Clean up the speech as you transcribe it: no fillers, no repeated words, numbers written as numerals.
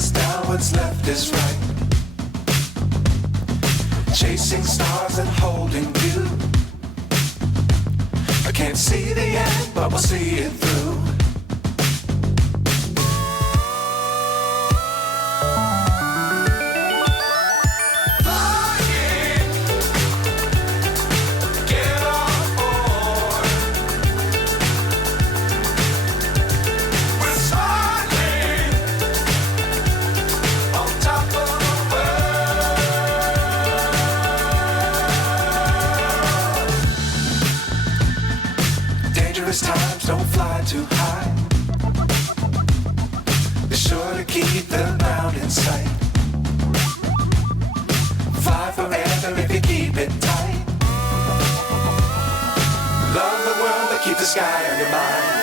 is down, what's left is right. Chasing stars and holding you. I can't see the end, but we'll see it through. Times don't fly too high. Be sure to keep the ground in sight. Fly forever if you keep it tight. Love the world but keep the sky on your mind.